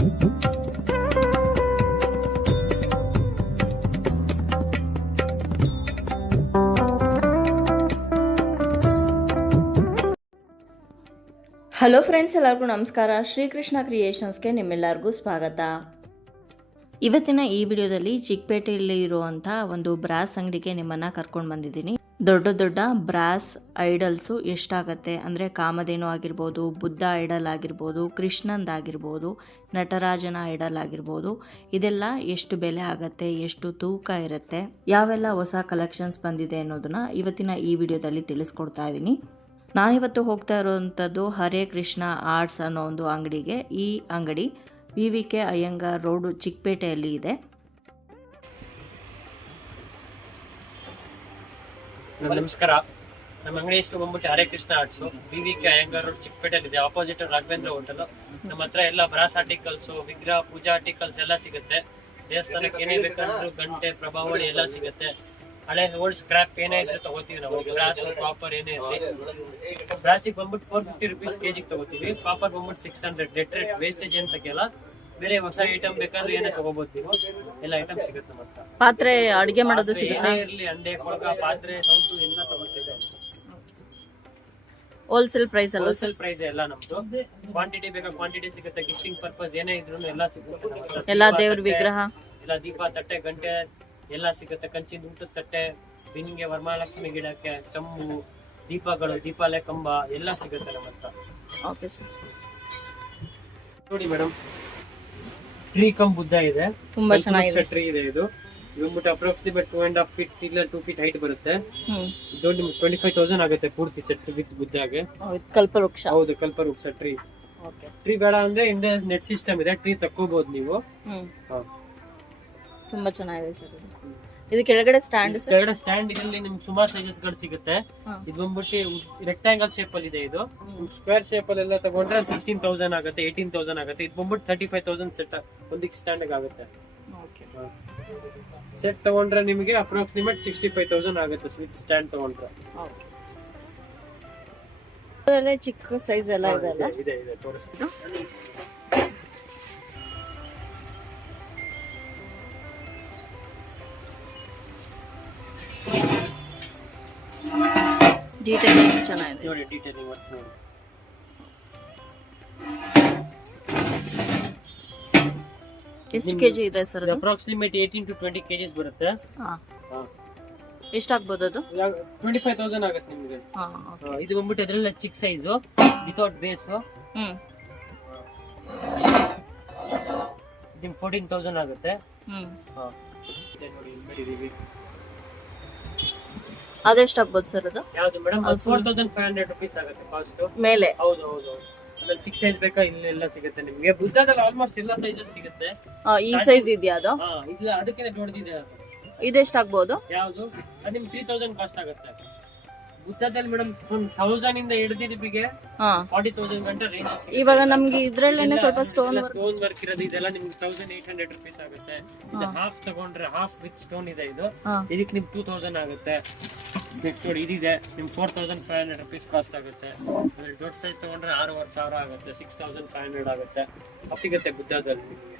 Hello friends, ಎಲ್ಲರಿಗೂ ನಮಸ್ಕಾರ. ಶ್ರೀಕೃಷ್ಣ ಕ್ರಿಯೇಷನ್ಸ್ಗೆ ನಿಮ್ಮೆಲ್ಲರಿಗೂ ಸ್ವಾಗತ. ಇವತ್ತಿನ ಈ ವಿಡಿಯೋದಲ್ಲಿ ಚಿಕ್ಕಪೇಟೆಯಲ್ಲಿ ಇರುವಂಥ ಒಂದು ಬ್ರಾಸ್ ಅಂಗಡಿಗೆ ನಿಮ್ಮನ್ನು ಕರ್ಕೊಂಡು ಬಂದಿದ್ದೀನಿ. ದೊಡ್ಡ ದೊಡ್ಡ ಬ್ರಾಸ್ ಐಡಲ್ಸು ಎಷ್ಟಾಗತ್ತೆ? ಅಂದರೆ ಕಾಮಧೇನು ಆಗಿರ್ಬೋದು, ಬುದ್ಧ ಐಡಲ್ ಆಗಿರ್ಬೋದು ಕೃಷ್ಣಂದಾಗಿರ್ಬೋದು ನಟರಾಜನ ಐಡಲ್ ಆಗಿರ್ಬೋದು, ಇದೆಲ್ಲ ಎಷ್ಟು ಬೆಲೆ ಆಗತ್ತೆ? ಎಷ್ಟು ತೂಕ ಇರುತ್ತೆ? ಯಾವೆಲ್ಲ ಹೊಸ ಕಲೆಕ್ಷನ್ಸ್ ಬಂದಿದೆ ಅನ್ನೋದನ್ನ ಇವತ್ತಿನ ಈ ವಿಡಿಯೋದಲ್ಲಿ ತಿಳಿಸ್ಕೊಡ್ತಾ ಇದ್ದೀನಿ ನಾನಿವತ್ತು ಹೋಗ್ತಾ ಇರೋವಂಥದ್ದು ಹರೇ ಕೃಷ್ಣ ಆರ್ಟ್ಸ್ ಅನ್ನೋ ಒಂದು ಅಂಗಡಿಗೆ. ಈ ಅಂಗಡಿ V V K Iyengar road ಚಿಕ್ಕಪೇಟೆಯಲ್ಲಿ ಇದೆ. ನಮಸ್ಕಾರ. ನಮ್ಮ ಅಂಗಡಿ ಹೆಸರು ಬಂದ್ಬಿಟ್ಟು Hare Krishna arts B V K Iyengar road ಚಿಕ್ಕಪೇಟೆಲ್ ಇದೆ ಆಪೋಸಿಟ್ ರಾಘವೇಂದ್ರ ಹೋಟೆಲ್ ನಮ್ಮ ಹತ್ರ ಎಲ್ಲ ಬ್ರಾಸ್ ಆರ್ಟಿಕಲ್ಸ್ ವಿಗ್ರಹ, ಪೂಜಾ ಆರ್ಟಿಕಲ್ಸ್ ಎಲ್ಲ ಸಿಗುತ್ತೆ. ದೇವಸ್ಥಾನಕ್ಕೆ ಏನೇ ಬೇಕಾದ್ರೂ ಗಂಟೆ, ಪ್ರಭಾವಳಿ ಎಲ್ಲ ಸಿಗುತ್ತೆ. ಹಳೆ ಓಲ್ಡ್ ಸ್ಕ್ರಾಪ್ ಏನೇ ಇದ್ರೆ ತಗೋತೀವಿ ನಾವು. ಬ್ರಾಸ್ ಪಾಪರ್ ಏನೇ ಇರಲಿ. ಬ್ರಾಸಿಗೆ ಬಂದ್ಬಿಟ್ಟು ಫೋರ್ ಫಿಫ್ಟಿ ರುಪೀಸ್ ಕೆಜಿಗೆ ತಗೋತೀವಿ. ಕಾಪರ್ ಬಂದ್ಬಿಟ್ಟು six hundred debt rate wastage ಏನು ಕೇಳ ಬೇರೆ ಹೊಸ ಐಟಮ್ ಬೇಕಾದ್ರೆ ಏನೇ ತಗೋಬಹುದು ಎಲ್ಲ ಐಟಮ್ ಸಿಗುತ್ತೆ ಪಾತ್ರೆ ಅಡಿಗೆ ಮಾಡೋದು ಸಿಗುತ್ತೆ? ಇರ್ಲಿ ಅಂಡೆ ಕೊಳಗ ಪಾತ್ರೆ ಸೌಟು ಎಲ್ಲ ಹೋಲ್ಸೇಲ್ ಪ್ರೈಸ್ ಅಲ್ಲ ಹೋಲ್ಸೇಲ್ ಪ್ರೈಸ್ ಎಲ್ಲ ನಮ್ದು. ಕ್ವಾಂಟಿಟಿ ಬೇಕಾ ಕ್ವಾಂಟಿಟಿ ಸಿಗುತ್ತೆ ಗಿಫ್ಟಿಂಗ್ ಪರ್ಪಸ್ ಏನೇ ಇದ್ರು ಎಲ್ಲ ಸಿಗುತ್ತೆ. ಎಲ್ಲ ದೇವ್ರ ವಿಗ್ರಹ? ಎಲ್ಲ ದೀಪ ತಟ್ಟೆ ಗಂಟೆ ಎಲ್ಲ ಸಿಗುತ್ತೆ. ಕಂಚಿನ ಊಟದ ತಟ್ಟೆ ಬಿನ್ನಿಗೆ ವರಮಹಾಲಕ್ಷ್ಮಿ ಗಿಡಕ್ಕೆ ಚಮ್ಮು ದೀಪಗಳು ದೀಪಾಲೆ ಕಂಬ ಎಲ್ಲ ಸಿಗುತ್ತೆ ನಮ್ಮ ಹತ್ರ ಓಕೆ ಸರ್ ನೋಡಿ ಮೇಡಮ್ ಟ್ರೀ ಕಮ್ ಬುದ್ಧ ಇದೆ. ತುಂಬಾ ಚೆನ್ನಾಗಿದೆ. ಟ್ರೀ ಇದೆ ಇದು. ಇದು ಬಂದ್ಬಿಟ್ಟು approximate two and half feet ಇಲ್ಲ ಟೂ ಫೀಟ್ ಹೈಟ್ ಬರುತ್ತೆ. ಇದು ನಿಮ್ಗೆ ಟ್ವೆಂಟಿ ಫೈವ್ ತೌಸಂಡ್ ಆಗುತ್ತೆ ಪೂರ್ತಿ ಸೆಟ್ ವಿತ್ ಬುದ್ಧಾಗೆ ಹೌದು, ಕಲ್ಪವೃಕ್ಷ. ಹೌದು ಕಲ್ಪವೃಕ್ಷ ಟ್ರೀ ಓಕೆ. ಟ್ರೀ ಬೇಡ ಅಂದ್ರೆ ಹಿಂದೆ ನೆಟ್ ಸಿಸ್ಟಮ್ ಇದೆ. ಟ್ರೀ ತಕ್ಕೋಬಹುದು ನೀವು. ಹ್ಮ್. ತುಂಬಾ ಚೆನ್ನಾಗಿದೆ ಸರ್ ಇದು ಕೆಳಗಡೆ ಸ್ಟ್ಯಾಂಡ್ ಕೆಳಗಡೆ ಸ್ಟ್ಯಾಂಡ್ ಇದರಲ್ಲಿ ನಿಮ್ಗೆ ಸುಮಾರು ಸೈಜಸ್ಗಳು ಸಿಗುತ್ತೆ. ಇದು ಬಂದ್ಬಿಟ್ಟು ರೆಕ್ಟಾಂಗಲ್ ಶೇಪ್ ಅಲ್ಲಿ ಇದೆ ಇದು. ಸ್ಕ್ವೇರ್ ಶೇಪ್ ಅಲ್ಲಿ ಎಲ್ಲ ತಗೊಂಡ್ರೆ ಸಿಕ್ಸ್ಟೀನ್ ತೌಸಂಡ್ ಆಗುತ್ತೆ ಏಯ್ಟೀನ್ ತೌಸಂಡ್ ಆಗುತ್ತೆ. ಇದು ಬಂದ್ಬಿಟ್ಟು ತರ್ಟಿ ಫೈವ್ ತೌಸಂಡ್ ಸೆಟ್ ಒಂದಿಗೆ ಸ್ಟ್ಯಾಂಡ್ ಆಗುತ್ತೆ. ಸೆಟ್ ತಗೊಂಡ್ರೆ ನಿಮಗೆ ಅಪ್ರಾಕ್ಸಿಮೇಟ್ ಸಿಕ್ಸ್ಟಿ ಫೈವ್ ತೌಸಂಡ್ ಆಗುತ್ತೆ ವಿತ್ ಸ್ಟ್ಯಾಂಡ್ ತಗೊಂಡ್ರೆ. ಚಿಕ್ಕ ಸೈಜ್ ಎಲ್ಲ ಇದೆ ಇದೆ ಇದೆ ತೋರಿಸ್ತೀನಿ. ಡೀಟೇಲ್ ಚೆನ್ನಾಗಿದೆ. ನೋಡಿ ಡೀಟೇಲಿಂಗ್ ವರ್ಕ್ ನೋಡಿ. ಎಷ್ಟು ಕೆಜಿ ಇದೆ ಸರ್ ಅದು? Approximate eighteen to twenty KGs ಬರುತ್ತೆ. ಹಾ. ಎಷ್ಟಾಗ್ಬೋದು ಅದು? ಟ್ವೆಂಟಿ ಫೈವ್ ತೌಸಂಡ್ ಆಗುತ್ತೆ ನಿಮಗೆ. ಹಾ ಇದು ಬಂದ್ಬಿಟ್ಟು ಅದರಲ್ಲೇ ಚಿಕ್ಕ ಸೈಜು ವಿತೌಟ್ ಬೇಸು ಹ್ಮ್. ಫೋರ್ಟೀನ್ ತೌಸಂಡ್ ಆಗುತ್ತೆ. ಹ್ಮ್. ಹಾಂ. ನೋಡಿ ಇಲ್ಲಿ ಅದೆಷ್ಟಾಗ್ಬೋದು ಸರ್ ಅದು. ಯಾವ್ದು? ಮೇಡಮ್ ಅದು four thousand five hundred rupees ಆಗುತ್ತೆ ಕಾಸ್ಟ್ ಮೇಲೆ. ಹೌದು ಹೌದು ಅದ್ರಲ್ಲಿ ಚಿಕ್ಕ ಸೈಜ್ ಬೇಕಾ? ಇಲ್ಲೆಲ್ಲ ಸಿಗುತ್ತೆ ನಿಮಗೆ. ಬುದ್ಧದಲ್ಲಿ ಆಲ್ಮೋಸ್ಟ್ ಎಲ್ಲ ಸೈಜಸ್ ಸಿಗುತ್ತೆ. ಆ, ಈ ಸೈಜ್ ಇದೆಯಾ ಅದು? ಹಾ ಇಲ್ಲ ಅದಕ್ಕೆ ದೊಡ್ಡದಿದೆ ಅದು. ಇದೆಷ್ಟಾಗ್ಬೋದು ಯಾವುದು? ಅದು ನಿಮ್ಗೆ ತ್ರೀ ತೌಸಂಡ್ ಕಾಸ್ಟ್ ಆಗುತ್ತೆ. ಬುದ್ಧದಲ್ಲಿ ಮೇಡಮ್ ತೌಸಂಡ್ ಇಂದ ಹಿಡಿದು ನಿಮಗೆ ಹಾ. ಫಾರ್ಟಿ ತೌಸಂಡ್ ಗಂಟೆ ರೇಂಜ್ ಇವಾಗ ನಮ್ಗೆ ಇದ್ರಲ್ಲೇನೆ ಸ್ವಲ್ಪ ಸ್ಟೋನ್ ಸ್ಟೋನ್ ವರ್ಕ್ ಇರೋದು ಇದೆಲ್ಲ ನಿಮ್ಗೆ ತೌಸಂಡ್ ಏಟ್ ಹಂಡ್ರೆಡ್ ರುಪೀಸ್ ಆಗುತ್ತೆ. ಇದು ಹಾಫ್ ತಗೊಂಡ್ರೆ ಹಾಫ್ ವಿತ್ ಸ್ಟೋನ್ ಇದೆ ಇದು. ಇದಕ್ಕೆ ನಿಮ್ಗೆ ಟೂ ತೌಸಂಡ್ ಆಗುತ್ತೆ. ನೆಕ್ಸ್ಟ್ ನೋಡಿ ಇದಿದೆ ನಿಮ್ four thousand five hundred rupees cost ಆಗುತ್ತೆ. ಆಮೇಲೆ ದೊಡ್ಡ ಸೈಜ್ ತಗೊಂಡ್ರೆ ಆರೂವರೆ ಸಾವಿರ ಆಗುತ್ತೆ ಸಿಕ್ಸ್ ತೌಸಂಡ್ ಫೈವ್ ಹಂಡ್ರೆಡ್ ಆಗುತ್ತೆ. ಸಿಗುತ್ತೆ ಬುದ್ಧದಲ್ಲಿ ನಿಮಗೆ.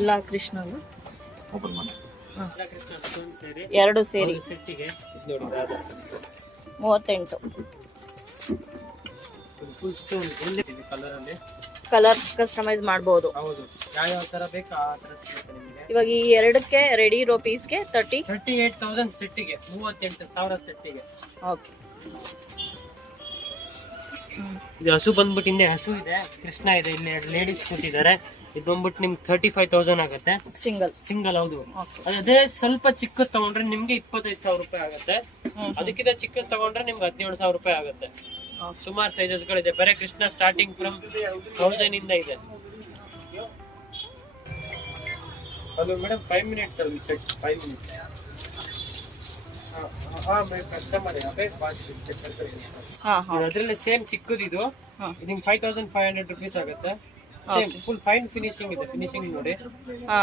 ಎಲ್ಲ ಕೃಷ್ಣನು. ಓಪನ್ ಮಾಡಿ. ಕೃಷ್ಣ ಎರಡು ಸೇರಿ. ಮೂವತ್ತೆಂಟು. ಕಲರ್ ಕಸ್ಟಮೈಸ್ ಮಾಡಬಹುದು ಇವಾಗ ಈ ಎರಡಕ್ಕೆ ರೆಡಿ ಇರೋ ಪೀಸ್ಗೆ ತರ್ಟಿ ತರ್ಟಿ ಏಟ್ ತೌಸಂಡ್ ಸೆಟ್ಟಿಗೆ ಮೂವತ್ತೆಂಟು ಸಾವಿರ ಸೆಟ್ಟಿಗೆ. ಓಕೆ ಇದು ಹಸು ಬಂದ್ಬಿಟ್ಟು ಹಿಂದೆ ಹಸು ಇದೆ. ಕೃಷ್ಣ ಇದೆ ಇಲ್ಲಿ ಎರಡು ಲೇಡೀಸ್ ಕೂತಿದ್ದಾರೆ. ಇದು ಬಂದ್ಬಿಟ್ಟು ನಿಮ್ಗೆ ತರ್ಟಿ ಫೈವ್ ತೌಸಂಡ್ ಆಗುತ್ತೆ. ಸಿಂಗಲ್ ಸಿಂಗಲ್ ಹೌದು. ಅದೇ ಸ್ವಲ್ಪ ಚಿಕ್ಕದ್ ತಗೊಂಡ್ರೆ ನಿಮ್ಗೆ ಇಪ್ಪತ್ತೈದು ಸಾವಿರ ರೂಪಾಯಿ ಆಗುತ್ತೆ. ಅದಕ್ಕಿಂತ ಚಿಕ್ಕದ್ ತಗೊಂಡ್ರೆ ನಿಮ್ಗೆ ಹದಿನೇಳು ಸಾವಿರ ರೂಪಾಯಿ ಆಗುತ್ತೆ. ಸುಮಾರು ಸೈಜಸ್ ಗಳಿದೆ ಬರೇ ಕೃಷ್ಣ ಸ್ಟಾರ್ಟಿಂಗ್ ಫ್ರಮ್ ತೌಸಂಡ್ ಇಂದ ಇದೆ. Hello madam five minutes five minutes ಅದರಲ್ಲಿ ಸೇಮ್ ಚಿಕ್ಕದಿದು. ನಿಮ್ಗೆ five thousand five hundred rupees ಆಗುತ್ತೆ. ಸೇಮ್ ಫುಲ್ ಫೈನ್ ಫಿನಿಶಿಂಗ್ ಇದೆ ಫಿನಿಶಿಂಗ್ ನೋಡಿ. ಹಾ.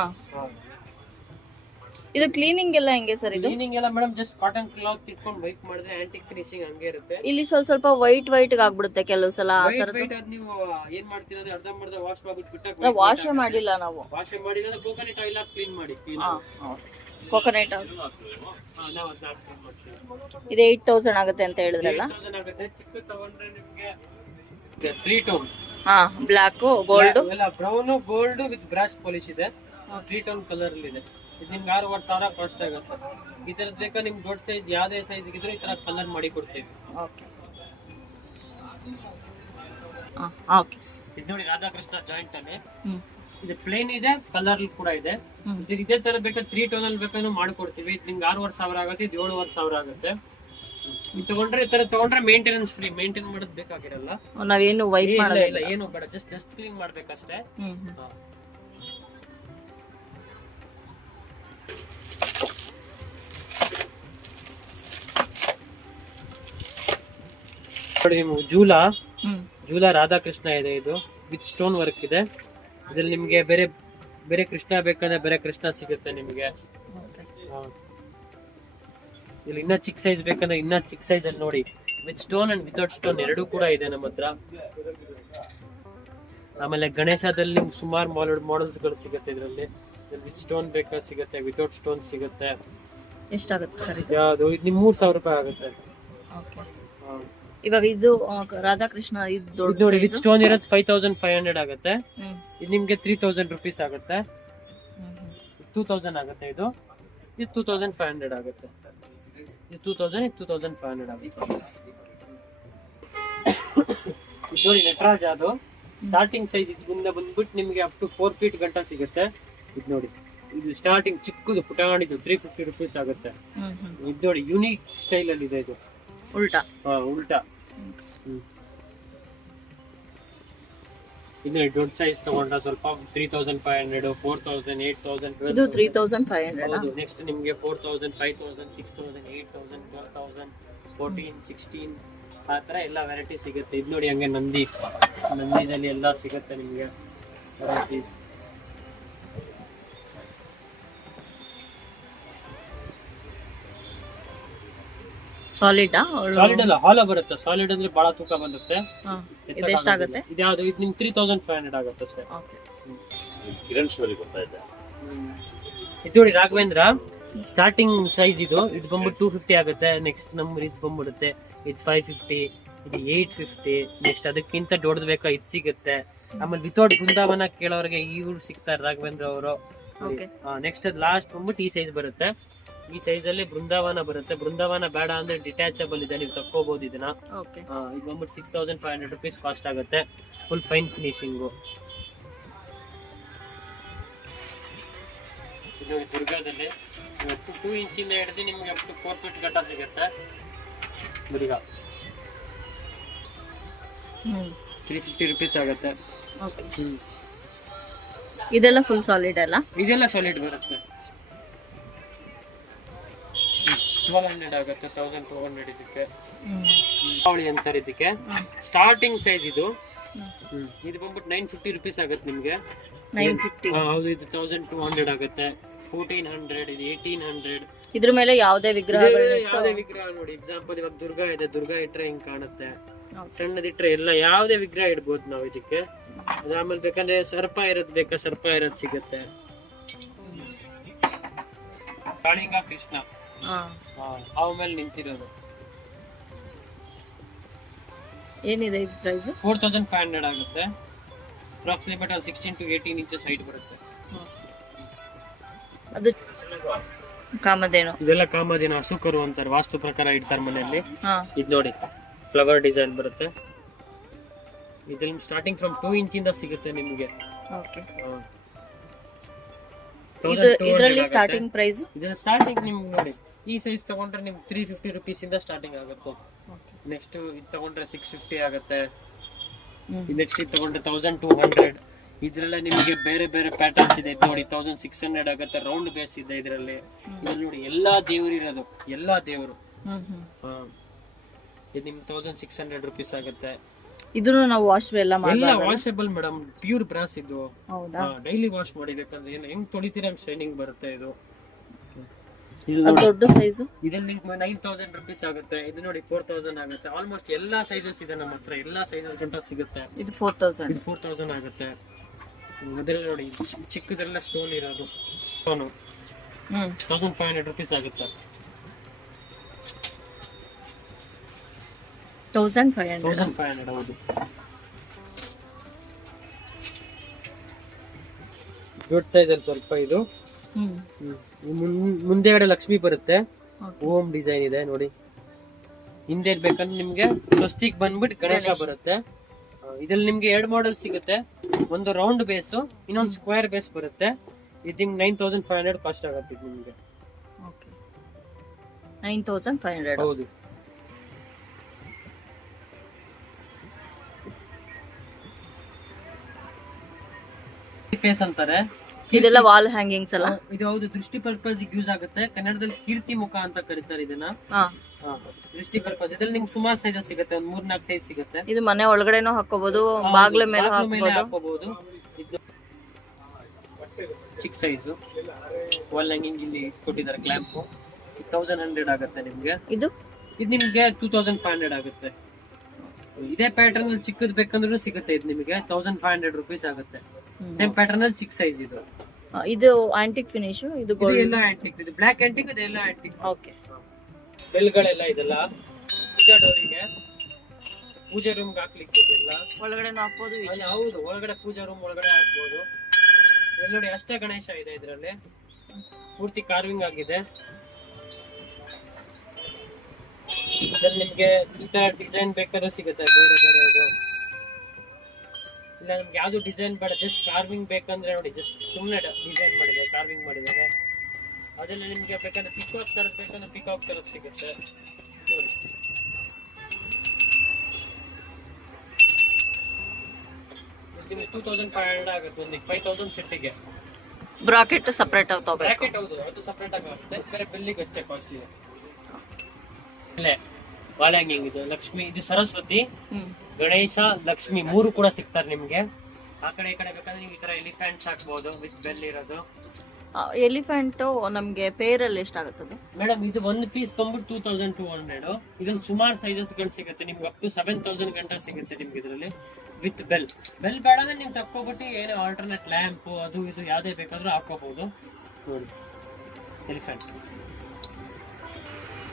ಇದು ಕ್ಲೀನಿಂಗ್ ಎಲ್ಲ ಹೆಂಗೆ ಸರ್ ಇದು? ಕ್ಲೀನಿಂಗ್ ಎಲ್ಲ ಮೇಡಮ್ ಜಸ್ಟ್ ಕಾಟನ್ ಕ್ಲಾತ್ ಇಟ್ಕೊಂಡು ವೈಟ್ ಮಾಡಿದ್ರೆ ಆಂಟಿಕ್ ಫಿನಿಶಿಂಗ್ ಹಂಗೆ ಇರುತ್ತೆ. ಇಲ್ಲಿ ಸ್ವಲ್ಪ ಸ್ವಲ್ಪ ವೈಟ್ ವೈಟ್ ಆಗ್ಬಿಡುತ್ತೆ ಕೆಲವು ಸಲ ಆ ವೈಟ್ ತರದ್ದು. ವೈಟ್ ಅದ್ ನೀವು ಏನ್ ಮಾಡ್ತೀರಾ ಅಂದ್ರೆ ಅರ್ಧ ಮರ್ಧ ವಾಶ್ ಮಾಡ್ಬಿಟ್ಟು ಬಿಟ್ಟಾಗ ವಾಶ್ ಮಾಡಿಲ್ಲ ನಾವು. ವಾಶ್ ಮಾಡಿಲ್ಲ ಕೋಕೋನಟ್ ಆಯಿಲ್ ಹಾಕಿ ಕ್ಲೀನ್ ಮಾಡಿ ಕ್ಲೀನ್ ಹಾ ಕೋಕೋನಟ್ ನಾವು ಅದನ್ನ ಹಾಕ್ಕೊಂಡು ಮಾಡ್ತೀವಿ ಇದು ಏಯ್ಟ್ ತೌಸಂಡ್ ಆಗುತ್ತೆ ಅಂತ ಹೇಳಿದ್ರಲ್ಲ? 8,000 ಆಗುತ್ತೆ. ಚಿಕ್ಕ ತಗೊಂಡ್ರೆ ನಿಮಗೆ ತ್ರೀ ಟೋನ್ ಹಾ ಬ್ಲ್ಯಾಕು ಗೋಲ್ಡ್. ಎಲ್ಲ brown gold with brass polish ಇದೆ. ತ್ರೀ ಟೋನ್ ಕಲರ್ ಅಲ್ಲಿ ಇದೆ. ಇದು ನಿಮ್ಗೆ ಆರೂವರೆ ಸಾವಿರ ಕಾಸ್ಟ್ ಆಗುತ್ತೆ. ಈ ತರದ್ ಬೇಕಾ ನಿಮ್ಗೆ ದೊಡ್ಡ ಸೈಜ್ ಯಾವ್ದೇ ಸೈಜ್ ಇದ್ರೂ ಈ ತರ ಕಲರ್ ಮಾಡಿ ಕೊಡ್ತೀವಿ. ಓಕೆ. ಓಕೆ. ಇದು ನೋಡಿ ರಾಧಾಕೃಷ್ಣ ಜಾಯಿಂಟ್ ಅಲ್ಲಿ. ಹ್ಮ್. ಇದು ಪ್ಲೇನ್ ಇದೆ ಕಲರ್ ಕೂಡ ಇದೆ. ಇದು ಇದೇ ತರ ಬೇಕಾ ತ್ರೀ ಟೋನ್ ಅಲ್ಲಿ ಬೇಕಾದ್ರೂ ಮಾಡ್ಕೊಡ್ತೀವಿ. ಇದು ನಿಮ್ಗೆ ಆರೂವರೆ ಸಾವಿರ ಆಗುತ್ತೆ ಇದು ಏಳುವರೆ ಸಾವಿರ ಆಗುತ್ತೆ. ಇದು ತಗೊಂಡ್ರೆ ಈ ತರ ತಗೊಂಡ್ರೆ ಮೇಂಟೆನೆನ್ಸ್ ಫ್ರೀ ಮೇಂಟೈನ್ ಮಾಡೋದು ಬೇಕಾಗಿರಲ್ಲ. ನಾವೇನು ವೈಟ್ ಇಲ್ಲ ಮಾಡೋದಿಲ್ಲ. ಇಲ್ಲ ಏನು ಬೇಡ. ಜಸ್ಟ್ ಜಸ್ಟ್ ಕ್ಲೀನ್ ಮಾಡ್ಬೇಕಷ್ಟೇ. ಹ್ಮ್ ಹ್ಮ್. ಹಾ. ನೋಡಿ ನೀವು ಜೂಲ. ಹ್ಮ್. ಜೂಲ ರಾಧಾಕೃಷ್ಣ ಇದೆ ಇದು. ವಿತ್ ಸ್ಟೋನ್ ವರ್ಕ್ ಇದೆ. ಇದ್ರಲ್ಲಿ ನಿಮ್ಗೆ ಬೇರೆ ಬೇರೆ ಕೃಷ್ಣ ಬೇಕಂದ್ರೆ ಬೇರೆ ಕೃಷ್ಣ ಸಿಗುತ್ತೆ ನಿಮ್ಗೆ. ಓಕೆ ಹಾ. ಇಲ್ಲಿ ಇನ್ನ ಚಿಕ್ಕ ಸೈಜ್ ಬೇಕಂದ್ರೆ ಇನ್ನ ಚಿಕ್ಕ ಸೈಜ್ ಅಲ್ಲಿ ನೋಡಿ. With stone and without stone ಎರಡೂ ಕೂಡ ಇದೆ ನಮ್ಮ ಹತ್ರ. ಆಮೇಲೆ ಗಣೇಶದಲ್ಲಿ ಸುಮಾರು ಮಾಡೆಲ್ ಮಾಡೆಲ್ಸ್ಗಳು ಸಿಗುತ್ತೆ ಇದರಲ್ಲಿ. ವಿತ್ ಸ್ಟೋನ್ ಬೇಕಾ ಸಿಗುತ್ತೆ ವಿತೌಟ್ ಸ್ಟೋನ್ ಸಿಗುತ್ತೆ. ಎಷ್ಟಾಗುತ್ತೆ ಸರ್ ಇದು? ಯಾವುದು? ಇದು ನಿಮ್ ಮೂರ್ ಸಾವಿರ ರೂಪಾಯಿ ಆಗುತ್ತೆ. ಓಕೆ. ಹಾ. ಇವಾಗ ಇದು ಆ, ರಾಧಾಕೃಷ್ಣ ಇದು ಇದು ದೊಡ್ಡ ನೋಡಿ ವಿತ್ size. ಸ್ಟೋನ್ ಇರೋದು ಫೈವ್ ತೌಸಂಡ್ ಫೈವ್ ಹಂಡ್ರೆಡ್ ಆಗುತ್ತೆ. ಹ್ಮ್. ಇದು ನಿಮಗೆ ತ್ರೀ ತೌಸಂಡ್ ರುಪೀಸ್ ಆಗುತ್ತೆ. ಹ್ಮ್ ಹ್ಮ್. ಟೂ ತೌಸಂಡ್ ಆಗುತ್ತೆ ಇದು. ಇದು ಟೂ ತೌಸಂಡ್ ಫೈವ್ ಹಂಡ್ರೆಡ್ ಆಗುತ್ತೆ. ಇದು ಟೂ ತೌಸಂಡ್ ಇದು ಟೂ ತೌಸಂಡ್ ಫೈವ್ ಹಂಡ್ರೆಡ್ ಆಗುತ್ತೆ. ಇದು ನೋಡಿ ನಟರಾಜ ಅದು ಸ್ಟಾರ್ಟಿಂಗ್ ಸೈಜ್ ಮುಂದೆ ಬಂದ್ಬಿಟ್ಟು ನಿಮ್ಗೆ ಅಪ್ ಟು ಫೋರ್ ಫೀಟ್ ಗಂಟ ಸಿಗುತ್ತೆ. ಇದು ನೋಡಿ. ಇದು ಸ್ಟಾರ್ಟಿಂಗ್ ಚಿಕ್ಕದು ಪುಟಾಣಿದು ತ್ರೀ ಫಿಫ್ಟಿ ರುಪೀಸ್ ಆಗುತ್ತೆ. ಇದು ನೋಡಿ ಯುನೀಕ್ ಸ್ಟೈಲ್ ಅಲ್ಲಿ ಇದೆ ಇದು. ಉಲ್ಟಾ. ಹಾ ಉಲ್ಟಾ. ಹ್ಮ್. ಇದು ದೊಡ್ಡ ಸೈಜ್ ತಗೊಂಡ್ರೆ ಸ್ವಲ್ಪ three thousand five hundred four thousand eight thousand ಇದು three thousand five hundred next ನಿಮಗೆ four thousand five thousand six thousand eight thousand twelve thousand fourteen sixteen ಆ ಥರ ಎಲ್ಲ ವೆರೈಟಿ ಸಿಗುತ್ತೆ. ಇದು ನೋಡಿ ಹಂಗೆ ನಂದಿ. ನಂದಿದಲ್ಲಿ ಎಲ್ಲ ಸಿಗುತ್ತೆ ನಿಮಗೆ. ವೆರೈಟಿ ಸಾಲಿಡಾ ಸಾಲಿಡ್ ಅಲ್ಲ ಹಾಲ ಬರುತ್ತೆ. ಸಾಲಿಡ್ ಅಂದ್ರೆ ಬಹಳ ತೂಕ ಬಂದುತ್ತೆ ಇದು ಎಷ್ಟಾಗುತ್ತೆ ಇದು ಯಾವುದು? ಇದು ನಿಮ್ಗೆ ತ್ರೀ ತೌಸಂಡ್ ಫೈವ್ ಹಂಡ್ರೆಡ್ ಆಗುತ್ತೆ ಅಷ್ಟೇ. ಓಕೆ ಕಿರಣ್ ಸ್ಟೋರಿ ಬರ್ತಾ ಇದೆ ಇದು ನೋಡಿ ರಾಘವೇಂದ್ರ ಸ್ಟಾರ್ಟಿಂಗ್ ಸೈಜ್ ಇದು. ಇದು ಬಂದ್ಬಿಟ್ಟು ಟೂ ಫಿಫ್ಟಿ ಆಗುತ್ತೆ. ನೆಕ್ಸ್ಟ್ ನಂಬರ್ ಇದು ಬಂದ್ಬಿಡುತ್ತೆ. ಇದು ಫೈವ್ ಫಿಫ್ಟಿ ಇದು ಏಯ್ಟ್ ಫಿಫ್ಟಿ ನೆಕ್ಸ್ಟ್ ಅದಕ್ಕಿಂತ ದೊಡ್ಡದು ಬೇಕಾ? ಇದು ಸಿಗುತ್ತೆ. ಆಮೇಲೆ ವಿತೌಟ್ ಬೃಂದಾವನ ಕೇಳೋರಿಗೆ ಇವ್ರು ಸಿಗ್ತಾರೆ ರಾಘವೇಂದ್ರ ಅವರು. ಓಕೆ ನೆಕ್ಸ್ಟ್ ಅದು ಲಾಸ್ಟ್ ಬಂದ್ಬಿಟ್ಟು ಈ ಸೈಜ್ ಬರುತ್ತೆ. ಈ ಸೈಜ್ ಅಲ್ಲಿ ಬೃಂದಾವನ ಬರುತ್ತೆ. ಬೃಂದಾವನ ಬೇಡ ಅಂದ್ರೆ ಡಿಟ್ಯಾಚಬಲ್ ಇದೆ. ನೀವು ತಕ್ಕೋಬಹುದು ಇದನ್ನ. ಇದು ಬಂದ್ಬಿಟ್ಟು six thousand five hundred rupees cost ಆಗುತ್ತೆ. ಫುಲ್ ಫೈನ್ ಫಿನಿಶಿಂಗು ಇದು ದುರ್ಗಾದಲ್ಲಿ. ಟೂ ಇಂಚಿಂದ ಹಿಡಿದು ನಿಮ್ಗೆ ಅಪ್ ಟು ಫೋರ್ ಫೀಟ್ ಗಟ್ಟ ಸಿಗುತ್ತೆ. ದುರ್ಗಾ ತ್ರೀ ಫಿಫ್ಟಿ ರುಪೀಸ್ ಆಗುತ್ತೆ. ಇದೆಲ್ಲ ಫುಲ್ ಸಾಲಿಡ್ ಅಲ್ಲ? ಇದೆಲ್ಲ ಸಾಲಿಡ್ ಬರುತ್ತೆ. ಟ್ವೆಲ್ ಹಂಡ್ರೆಡ್ ಆಗುತ್ತೆ ತೌಸಂಡ್ ಟೂ ಹಂಡ್ರೆಡ್ ಇದಕ್ಕೆ. ದೀಪಾವಳಿ ಅಂತಾರೆ ಇದಕ್ಕೆ ಸ್ಟಾರ್ಟಿಂಗ್ ಸೈಜ್ ಇದು. ಇದು ಬಂದ್ಬಿಟ್ಟು ನೈನ್ ಫಿಫ್ಟಿ ರುಪೀಸ್ ಆಗುತ್ತೆ ನಿಮಗೆ. ನೈನ್ ಫಿಫ್ಟಿ ಹೌದು ಇದು ತೌಸಂಡ್ ಟೂ ಹಂಡ್ರೆಡ್ ಆಗುತ್ತೆ. ಫೋರ್ಟೀನ್ ಹಂಡ್ರೆಡ್ ಇದು ಏಯ್ಟೀನ್ ಹಂಡ್ರೆಡ್ ಇದ್ರ ಮೇಲೆ ಯಾವುದೇ ವಿಗ್ರಹ ಯಾವುದೇ ವಿಗ್ರಹ ನೋಡಿ. ಎಕ್ಸಾಂಪಲ್ ಇವಾಗ ದುರ್ಗಾ ಇದೆ. ದುರ್ಗಾ ಇಟ್ರೆ ಹಿಂಗ್ ಕಾಣುತ್ತೆ. ಸಣ್ಣದಿಟ್ರೆ ಎಲ್ಲ ಯಾವುದೇ ವಿಗ್ರಹ ಇಡ್ಬೋದು ನಾವು ಇದಕ್ಕೆ. ಅದಾದ್ಮೇಲೆ ಬೇಕಂದ್ರೆ ಸರ್ಪ ಇರೋದ್ ಬೇಕಾ? ಸರ್ಪ ಇರೋದ್ ಸಿಗುತ್ತೆ. ಕಾಳಿಂಗ ಕೃಷ್ಣ. ಹಾ. ಅವ ಮೇಲೆ ನಿಂತಿರೋದು. ಏನಿದೆ ಇದು price four thousand five hundred ಆಗುತ್ತೆ. ಅಪ್ರಾಕ್ಸಿಮೇಟ್ ಅಲ್ಲಿ sixteen to eighteen inches height ಬರುತ್ತೆ. ಅದು ಕಾಮಧೇನು. ಇದೆಲ್ಲ ಕಾಮದಿನ ಹಸುಕರು ಅಂತಾರೆ. ವಾಸ್ತು ಪ್ರಕಾರ ಇಡ್ತಾರೆ ಮನೆಯಲ್ಲಿ. ಹಾ. ಇದು ನೋಡಿ ಫ್ಲವರ್ ಡಿಸೈನ್ ಬರುತ್ತೆ. ಇದ್ರಲ್ಲಿ ಸ್ಟಾರ್ಟಿಂಗ್ ಫ್ರಮ್ ಟೂ ಇಂಚಿಂದ ಸಿಗುತ್ತೆ ನಿಮಗೆ. ಓಕೆ. ಇದು ಇದರಲ್ಲಿ ಸ್ಟಾರ್ಟಿಂಗ್ ಪ್ರೈಸ್ ಇದರ ಸ್ಟಾರ್ಟಿಂಗ್ ನಿಮ್ಗೆ ನೋಡಿ. ಈ ಸೈಜ್ ತಗೊಂಡ್ರೆ ನಿಮ್ಗೆ ತ್ರೀ ಫಿಫ್ಟಿ ರುಪೀಸ್ ಇಂದ ಸ್ಟಾರ್ಟಿಂಗ್ ಆಗುತ್ತೆ. ನೆಕ್ಸ್ಟ್ ಇದು ತಗೊಂಡ್ರೆ ಸಿಕ್ಸ್ ಫಿಫ್ಟಿ ಆಗುತ್ತೆ. ನೆಕ್ಸ್ಟ್ ಇದು ತಗೊಂಡ್ರೆ ತೌಸಂಡ್ ಟೂ ಹಂಡ್ರೆಡ್ ಇದ್ರಲ್ಲ ನಿಮಗೆ ಬೇರೆ ಬೇರೆ ಪ್ಯಾಟರ್ನ್ಸ್ ಇದೆ. ನೋಡಿ ತೌಸಂಡ್ ಸಿಕ್ಸ್ ಹಂಡ್ರೆಡ್ ಆಗುತ್ತೆ. ರೌಂಡ್ ಬೇಸ್ ಇದೆ ಇದರಲ್ಲಿ. ಇದ್ರಲ್ಲಿ ನೋಡಿ ಎಲ್ಲಾ ದೇವರು ಇರೋದು. ಎಲ್ಲಾ ದೇವರು. ಇದು ನಿಮ್ಗೆ ತೌಸಂಡ್ ಸಿಕ್ಸ್ ಹಂಡ್ರೆಡ್ ರುಪೀಸ್ ಆಗುತ್ತೆ. ಇದನ್ನು ನಾವು ವಾಶ್ ಎಲ್ಲ ಎಲ್ಲ washable washable madam pure brass ಇದು. ಡೈಲಿ ವಾಶ್ ಮಾಡಿಬೇಕಂದ್ರೆ ಏನು ಹೆಂಗ್ ತೊಳಿತೀರ ಶೈನಿಂಗ್ ಬರುತ್ತೆ ಇದು. ದೊಡ್ಡ ಸೈಜು ಇದರಲ್ಲಿ ನೈನ್ ತೌಸಂಡ್ ರುಪೀಸ್ ಆಗುತ್ತೆ. ಇದು ನೋಡಿ ಫೋರ್ ತೌಸಂಡ್ ಆಗುತ್ತೆ. ಆಲ್ಮೋಸ್ಟ್ ಎಲ್ಲಾ ಸೈಜಸ್ ಇದೆ ನಮ್ಮ ಹತ್ರ. ಎಲ್ಲಾ ಸೈಜಸ್ ಗಂಟ ಸಿಗುತ್ತೆ. ಇದು ಫೋರ್ ತೌಸಂಡ್ ಇದು ಫೋರ್ ತೌಸಂಡ್ ಆಗುತ್ತೆ. ಅದರಲ್ಲಿ ನೋಡಿ ಚಿಕ್ಕದೆಲ್ಲ ಸ್ಟೋನ್ ಇರೋದು. Stone hmm. Thousand five hundred rupees ಆಗುತ್ತೆ. Thousand five hundred thousand five hundred ಹೌದು. ದೊಡ್ಡ ಸೈಜಲ್ಲಿ ಸ್ವಲ್ಪ ಇದು. ಮುಂದೆಗಡೆ ಲಕ್ಷ್ಮಿ ಬರುತ್ತೆ. ಓಂ ಓಮ್ ಡಿಸೈನ್ ಇದೆ ನೋಡಿ. ಹಿಂದೆ ಬೇಕಂದ್ರೆ ನಿಮ್ಗೆ ಸ್ವಸ್ತಿಕ್ ಬಂದ್ಬಿಟ್ಟು ಗಣೇಶ ಬರುತ್ತೆ. ಇದ್ರಲ್ಲಿ ನಿಮ್ಗೆ ಎರಡು ಮಾಡೆಲ್ ಸಿಗುತ್ತೆ. ಒಂದು ರೌಂಡ್ ಬೇಸು ಇನ್ನೊಂದು ಸ್ಕ್ವೇರ್ ಬೇಸ್ ಬರುತ್ತೆ. ಇದು ನಿಮ್ಗೆ nine thousand five hundred cost ಆಗುತ್ತೆ ನಿಮ್ಗೆ. ನೈನ್ ತೌಸಂಡ್ ಫೈವ್ ಹಂಡ್ರೆಡ್ ಹೌದು. ಫೇಸ್ ಅಂತಾರೆ. ಇದೆಲ್ಲ ವಾಲ್ ಹ್ಯಾಂಗಿಂಗ್ಸ್ ಅಲ್ಲ? ಇದು ಹೌದು ದೃಷ್ಟಿ ಪರ್ಪಸ್ ಯೂಸ್ ಆಗುತ್ತೆ. ಕನ್ನಡದಲ್ಲಿ ಕೀರ್ತಿ ಮುಖ ಅಂತ ಕರೀತಾರೆ ಇದನ್ನ. ದೃಷ್ಟಿ ಪರ್ಪಸ್ ಇದ್ರಲ್ಲಿ ನಿಮ್ಗೆ ಸುಮಾರು ಸೈಜ್ ಸಿಗುತ್ತೆ ಒಂದ್ ಮೂರ್ ನಾಲ್ಕು ಸೈಜ್ ಸಿಗುತ್ತೆ. ಇದು ಮನೆ ಒಳಗಡೆನೂ ಹಾಕೋಬಹುದು ಹೌದು, ಬಾಗ್ಲ ಮೇಲೆ ಹಾಕೋಬಹುದು ಚಿಕ್ಕ ಸೈಜು ವಾಲ್ ಹ್ಯಾಂಗಿಂಗ್ ಇಲ್ಲಿ ಕೊಟ್ಟಿದ್ದಾರೆ ಕ್ಲ್ಯಾಂಪ್ ತೌಸಂಡ್ ಹಂಡ್ರೆಡ್ ಆಗುತ್ತೆ ನಿಮ್ಗೆ. ಇದು? ಇದು ನಿಮ್ಗೆ ಟೂ ತೌಸಂಡ್ ಫೈವ್ ಹಂಡ್ರೆಡ್ ಆಗುತ್ತೆ. ಇದೇ ಪ್ಯಾಟರ್ನ್ ಚಿಕ್ಕದ್ ಬೇಕಂದ್ರೂ ಸಿಗುತ್ತೆ ಇದು ನಿಮಗೆ. ತೌಸಂಡ್ ಫೈವ್ ಹಂಡ್ರೆಡ್ ರುಪೀಸ್ ಆಗುತ್ತೆ. ಸೇಮ್ ಪ್ಯಾಟರ್ನ್ ಅಲ್ಲಿ ಚಿಕ್ಕ ಸೈಜ್ ಇದು. ಇದು ಆಂಟಿಕ್ ಫಿನಿಶ್ ಇದು ಗೋಲ್ಡ್ ಎಲ್ಲ ಆಂಟಿಕ್ ಇದು ಬ್ಲಾಕ್ ಆಂಟಿಕ್ ಇದು ಎಲ್ಲ ಆಂಟಿಕ್ ಓಕೆ ಬೆಲ್ಗಳೆಲ್ಲ ಇದೆಲ್ಲ? ಪೂಜಾ ಡೋರಿಗೆ ಪೂಜೆ ರೂಮ್ಗೆ ಹಾಕ್ಲಿಕ್ಕೆ ಇದೆಲ್ಲ? ಒಳಗಡೆ ಹಾಕ್ಬೋದು ಹೌದು ಒಳಗಡೆ ಪೂಜಾ ರೂಮ್ ಒಳಗಡೆ ಹಾಕ್ಬೋದು. ಇಲ್ಲಿ ನೋಡಿ ಅಷ್ಟ ಗಣೇಶ ಇದೆ ಇದರಲ್ಲಿ. ಪೂರ್ತಿ ಕಾರ್ವಿಂಗ್ ಆಗಿದೆ. ಇದ್ರಲ್ಲಿ ನಿಮ್ಗೆ ಈ ತರ ಡಿಸೈನ್ ಬೇಕಾದ್ರೂ ಸಿಗುತ್ತೆ ಬೇರೆ ಬೇರೆ ಇದು ಇಲ್ಲ ನಮ್ಗೆ ಯಾವುದು ಡಿಸೈನ್ ಬೇಡ ಜಸ್ಟ್ ಕಾರ್ವಿಂಗ್ ಬೇಕಂದ್ರೆ ನೋಡಿ ಜಸ್ಟ್ ಸುಮ್ಮನೆ ಡಿಸೈನ್ ಮಾಡಿದ್ದಾರೆ ಕಾರ್ವಿಂಗ್ ಮಾಡಿದ್ದಾರೆ ಅದೆಲ್ಲ ನಿಮ್ಗೆ ಬೇಕಂದ್ರೆ ಪಿಕಾಕ್ ತರದ್ ಬೇಕಂದ್ರೆ ಪಿಕಾಕ್ ತರದ್ ಸಿಗುತ್ತೆ. ನೋಡಿ. ನಿಮ್ಗೆ ಟೂ ತೌಸಂಡ್ ಫೈವ್ ಹಂಡ್ರೆಡ್ ಆಗುತ್ತೆ ಒಂದು ಫೈವ್ ತೌಸಂಡ್ ಸೆಟ್ಟಿಗೆ ಬ್ರಾಕೆಟ್ ಸಪ್ರೇಟ್ ತಗೋಬೇಕು. ಬ್ರಾಕೆಟ್ ಹೌದು ಅದು ಸಪ್ರೇಟ್ ಆಗಿ ಆಗುತ್ತೆ. ಬೇರೆ ಬೆಲ್ಲಿಗೆ ಅಷ್ಟೇ ಕಾಸ್ಟ್ ಇದೆ. ಅಲ್ಲೇ ವಾಲ್ ಹ್ಯಾಂಗಿಂಗ್ ಇದು ಲಕ್ಷ್ಮಿ ಇದು ಸರಸ್ವತಿ. ಗಣೇಶ ಲಕ್ಷ್ಮಿ ಮೂರು ಕೂಡ ಸಿಗ್ತಾರೆ ನಿಮ್ಗೆ. ಆ ಕಡೆ ಈ ಕಡೆ ಬೇಕಾದ್ರೆ ನೀವು ಈ ತರ ಎಲಿಫೆಂಟ್ಸ್ ಹಾಕ್ಬೋದು ವಿತ್ ಬೆಲ್ ಇರೋದು. ಎಲಿಫೆಂಟ್ ನಮಗೆ ಪೇರಲ್ಲಿ ಎಷ್ಟಾಗುತ್ತದೆ ಮೇಡಮ್ ಇದು ಒಂದು ಪೀಸ್ ಬಂದ್ಬಿಟ್ಟು ಟೂ ತೌಸಂಡ್ ಟೂ ಹಂಡ್ರೆಡ್ ಇದ್ರಲ್ಲಿ ಸುಮಾರು ಸೈಜಸ್ಗಳು ಸಿಗುತ್ತೆ. ನಿಮ್ಗೆ ಅಪ್ ಟು ಸೆವೆನ್ ತೌಸಂಡ್ ಗಂಟೆ ಸಿಗುತ್ತೆ ನಿಮ್ಗೆ ಇದರಲ್ಲಿ ವಿತ್ ಬೆಲ್ ಬೆಲ್ ಬೇಡ ಅಂದ್ರೆ ನೀವು ತಕ್ಕೊಬಿಟ್ಟು ಏನೇ ಆಲ್ಟರ್ನೇಟ್ ಲ್ಯಾಂಪ್ ಅದು ಇದು ಯಾವುದೇ ಬೇಕಾದ್ರೂ ಹಾಕೋಬಹುದು ನೋಡಿ. ಎಲಿಫೆಂಟ್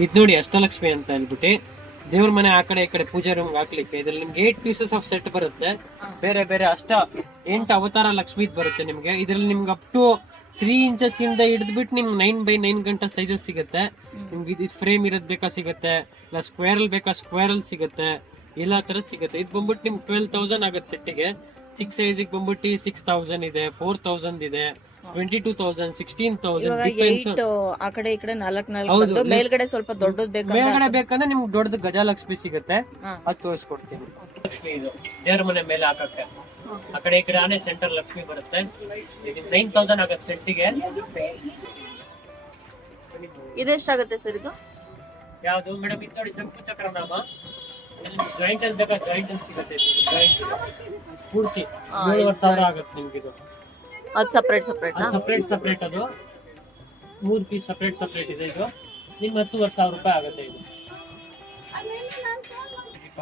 ಇದು ನೋಡಿ ಅಷ್ಟಲಕ್ಷ್ಮಿ ಅಂತ ಅಂದ್ಬಿಟ್ಟು ದೇವ್ರ ಮನೆ ಆ ಕಡೆ ಈ ಕಡೆ ಪೂಜೆ ರೂಮ್ ಹಾಕ್ಲಿಕ್ಕೆ. ಇದ್ರಲ್ಲಿ ನಿಮ್ಗೆ ಏಟ್ ಪೀಸಸ್ ಆಫ್ ಸೆಟ್ ಬರುತ್ತೆ. ಬೇರೆ ಬೇರೆ ಅಷ್ಟ ಎಂಟು ಅವತಾರ ಲಕ್ಷ್ಮೀದ್ ಬರುತ್ತೆ ನಿಮ್ಗೆ. ಇದ್ರಲ್ಲಿ ನಿಮ್ಗೆ ಅಪ್ ಟು ತ್ರೀ ಇಂಚಸ್ ಇಂದ ಹಿಡಿದ್ಬಿಟ್ಟು ನಿಮ್ಗೆ ನೈನ್ ಬೈ ನೈನ್ ಗಂಟೆ ಸೈಜಸ್ ಸಿಗುತ್ತೆ. ನಿಮ್ಗೆ ಇದು ಫ್ರೇಮ್ ಇರೋದ್ ಬೇಕಾ ಸಿಗುತ್ತೆ. ಇಲ್ಲ ಸ್ಕ್ವೇರ್ ಅಲ್ಲಿ ಬೇಕಾ ಸ್ಕ್ವೇರ್ ಅಲ್ಲಿ ಸಿಗುತ್ತೆ. ಎಲ್ಲ ತರ ಸಿಗುತ್ತೆ. ಇದು ಬಂದ್ಬಿಟ್ಟು ನಿಮ್ಗೆ ಟ್ವೆಲ್ ತೌಸಂಡ್ ಆಗುತ್ತೆ ಸೆಟ್ಟಿಗೆ ಚಿಕ್ಕ ಸೈಜಿಗೆ ಬಂದ್ಬಿಟ್ಟು ಸಿಕ್ಸ್ ತೌಸಂಡ್ ಇದೆ ಫೋರ್ ತೌಸಂಡ್ ಇದೆ. Twenty two thousand sixteen thousand ಇವಾಗ ಏಟ್ ಆ ಕಡೆ ಈ ಕಡೆ ನಾಲ್ಕ್ ನಾಲ್ಕು ಹೌದು, ಬಂದು ಮೇಲ್ಗಡೆ ಸ್ವಲ್ಪ ದೊಡ್ಡದ್ ಬೇಕಂದ್ರೆ ಮೇಲ್ಗಡೆ ಬೇಕಂದ್ರೆ ನಿಮ್ಗೆ ದೊಡ್ಡದು ಗಜಲಕ್ಷ್ಮಿ ಸಿಗುತ್ತೆ. ಹಾ. ಅದು ತೋರಿಸ್ಕೊಡ್ತೀನಿ. ಲಕ್ಷ್ಮಿ ಇದು ದೇವ್ರ ಮನೆ ಮೇಲೆ ಹಾಕಕ್ಕೆ. ಆ ಕಡೆ ಈ ಕಡೆ ಆನೆ ಸೆಂಟರ್ ಲಕ್ಷ್ಮಿ ಬರುತ್ತೆ. ಇದು ನೈನ್ ತೌಸಂಡ್ ಆಗುತ್ತೆ ಸೆಟ್ಟಿಗೆ ಇದೆಷ್ಟಾಗುತ್ತೆ ಸರ್ ಇದು? ಯಾವುದು? ಮೇಡಮ್ ಇದು ನೋಡಿ ಶಂಕು ಚಕ್ರ ನಾಮ. ಜಾಯಿಂಟ್ ಅಲ್ಲಿ ಬೇಕಾ ಜಾಯಿಂಟ್ ಅಲ್ಲಿ ಸಿಗುತ್ತೆ ಜಾಯಿಂಟ್ ಪೂರ್ತಿ ಹಾ, ಏಳುವರೆ ಸಾವಿರ ಆಗುತ್ತೆ ನಿಮ್ಗೆ ಇದು. ಅದು ಸಪ್ರೇಟ್ ಸಪ್ರೇಟ್ ಅದು ಸಪ್ರೇಟ್ ಸಪ್ರೇಟ್ ಅದು. ಮೂರು ಪೀಸ್ ಸಪ್ರೇಟ್ ಸಪ್ರೇಟ್ ಇದೆ ಇದು. ನಿಮ್ಗೆ ಹತ್ತುವರೆ ಸಾವಿರ ರೂಪಾಯಿ ಆಗುತ್ತೆ ಇದು. ದೀಪ.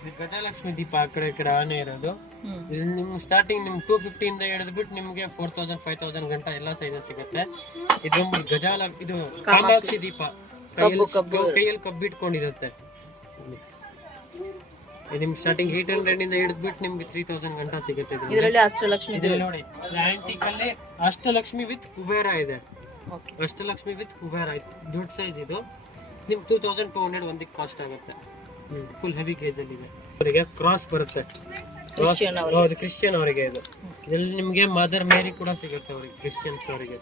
ಇದು ಗಜಲಕ್ಷ್ಮಿ ದೀಪ ಆ ಕಡೆ ಈ ಕಡೆ ಆನೆ ಇರೋದು. ಇದು ನಿಮ್ಗೆ ಸ್ಟಾರ್ಟಿಂಗ್ ನಿಮ್ಗೆ ಟೂ ಫಿಫ್ಟಿಯಿಂದ ಹಿಡಿದ್ಬಿಟ್ಟು ನಿಮಗೆ ಫೋರ್ ತೌಸಂಡ್ ಫೈವ್ ತೌಸಂಡ್ ಗಂಟ ಎಲ್ಲ ಸೈಜಸ್ ಸಿಗುತ್ತೆ. ಇದು ಗಜಾಲ ಇದು ಕಾಮಾಕ್ಷಿ. ದೀಪ. ಕೈಯಲ್ಲಿ ಕಬ್ಬಿಟ್ಕೊಂಡಿರುತ್ತೆ. ಇದು ನಿಮ್ಗೆ ಸ್ಟಾರ್ಟಿಂಗ್ ಏಟ್ ಹಂಡ್ರೆಡ್ ಇಂದ ಹಿಡಿದ್ಬಿಟ್ಟು ನಿಮ್ಗೆ ತ್ರೀ ತೌಸಂಡ್ ಗಂಟ ಸಿಗುತ್ತೆ ಇದ್ರಲ್ಲಿ. ಅಷ್ಟಲಕ್ಷ್ಮಿ ಇದೆ. ನೋಡಿ ಆಂಟಿಕ್ ಅಲ್ಲಿ ಅಷ್ಟಲಕ್ಷ್ಮಿ ವಿತ್ ಕುಬೇರ ಇದೆ. ಓಕೆ ಅಷ್ಟಲಕ್ಷ್ಮಿ ವಿತ್ ಕುಬೇರ ಇದೆ. ದೊಡ್ಡ ಸೈಜ್ ಇದು. ನಿಮ್ಗೆ ಟೂ ತೌಸಂಡ್ ಟೂ ಹಂಡ್ರೆಡ್ ಒಂದಕ್ಕೆ ಕಾಸ್ಟ್ ಆಗುತ್ತೆ. ಫುಲ್ ಹೆವಿ ಕೇಜ್ ಅಲ್ಲಿ ಇದೆ. ಅವರಿಗೆ ಕ್ರಾಸ್ ಬರುತ್ತೆ. Cross- ಕ್ರಿಶ್ಚಿಯನ್ ಅವರಿಗೆ. ಹೌದು ಕ್ರಿಶ್ಚಿಯನ್ ಅವರಿಗೆ ಇದು. ಇದರಲ್ಲಿ ನಿಮಗೆ ಮದರ್ ಮೇರಿ ಕೂಡ ಸಿಗುತ್ತೆ ಅವರಿಗೆ ಕ್ರಿಶ್ಚಿಯನ್ಸ್ ಅವರಿಗೆ.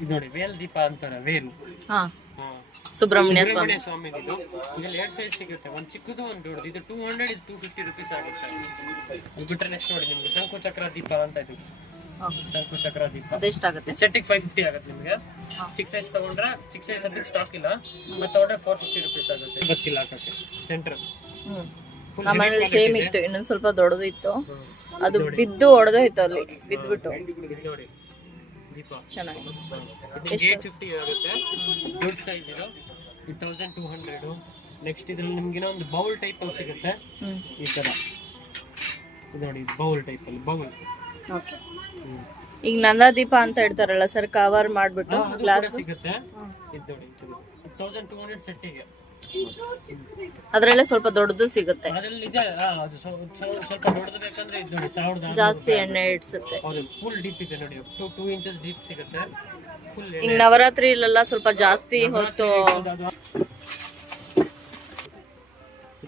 ಇದು ನೋಡಿ ವೇಲ್ ದೀಪ ಅಂತಾರೆ ವೇಲ್. ಸುಬ್ರಹ್ಮಣ್ಯ ಸ್ವಾಮಿ. ಸುಬ್ರಹ್ಮಣ್ಯ ಸ್ವಾಮಿ ಇದು ಇದ್ರಲ್ಲಿ ಎರಡು ಸೈಜ್ ಸಿಗುತ್ತೆ. ಒಂದು ಚಿಕ್ಕದು ಒಂದು ದೊಡ್ಡದು. ಇದು ಟೂ ಹಂಡ್ರೆಡ್ ಇದು ಟೂ ಫಿಫ್ಟಿ ರುಪೀಸ್ ಆಗುತ್ತೆ. ಇದು ಬಿಟ್ರೆ ನೆಕ್ಸ್ಟ್ ನೋಡಿ ನಿಮ್ಗೆ ಶಂಕು ಚಕ್ರ ದೀಪ ಅಂತ ಇದು. ಶಂಕು ಚಕ್ರ ದೀಪ. ಅದೆಷ್ಟಾಗುತ್ತೆ ಸೆಟ್ಟಿಗೆ ಫೈವ್ ಫಿಫ್ಟಿ ಆಗುತ್ತೆ ನಿಮಗೆ. ಸಿಕ್ಸ್ ಚಿಕ್ಕ ಸೈಜ್ ತಗೊಂಡ್ರೆ ಚಿಕ್ಕ ಸೈಜ್ ಅದಕ್ಕೆ ಸ್ಟಾಕ್ ಇಲ್ಲ. ಮತ್ತೆ ತಗೊಂಡ್ರೆ ಫೋರ್ ಫಿಫ್ಟಿ ರುಪೀಸ್ ಆಗುತ್ತೆ. ಗೊತ್ತಿಲ್ಲ ಹಾಕಕ್ಕೆ ಸೆಂಟರ್ quality ಸೇಮ್ ಇತ್ತು. ಇನ್ನೊಂದ್ ಸ್ವಲ್ಪ ದೊಡ್ಡದು ಇತ್ತು ಅದು ಬಿದ್ದು ಹೊಡೆದೋಯ್ತು ಅಲ್ಲಿ. ಬಿದ್ಬಿಟ್ಟು. ಇದು ನೋಡಿ. ದೀಪ. ಚೆನ್ನಾಗಿ ಏಟ್ ಫಿಫ್ಟಿ ಆಗುತ್ತೆ. ದೊಡ್ಡ ಸೈಜ್ ಇದು. ಇದು ತೌಸಂಡ್ ಟೂ ಹಂಡ್ರೆಡು ನೆಕ್ಸ್ಟ್ ಇದ್ರಲ್ಲಿ ನಿಮ್ಗೆ ಒಂದು ಬೌಲ್ ಸಿಗುತ್ತೆ. ಈ ತರ. ನೋಡಿ ಬೌಲ್ ಟೈಪ್ ಅಲ್ಲಿ ಬೌಲ್ ಓಕೆ. ಈಗ ನಂದಾದೀಪ ಅಂತ ಹೇಳ್ತಾರಲ್ಲ ಸರ್ ಕವರ್ ಮಾಡ್ಬಿಟ್ಟು ಗ್ಲಾಸ್ ಸಿಗುತ್ತೆ. ಇದು ನೋಡಿ ತೌಸಂಡ್ ಟೂ ಹಂಡ್ರೆಡ್ ಸೆಟ್ಟಿಗೆ ಅದ್ರಲ್ಲೇ ಸ್ವಲ್ಪ ದೊಡ್ಡದು ಸಿಗುತ್ತೆ. ಜಾಸ್ತಿ ಎಣ್ಣೆ ಇಡ್ಸುತ್ತೆ. ಫುಲ್ ಡೀಪ್ ಇದೆ ನೋಡಿ ಟೂ ಟೂ ಇಂಚಸ್ ಡೀಪ್ ಸಿಗುತ್ತೆ. ಫುಲ್ ಈಗ ನವರಾತ್ರಿಲೆಲ್ಲ ಸ್ವಲ್ಪ ಜಾಸ್ತಿ ಹೊತ್ತು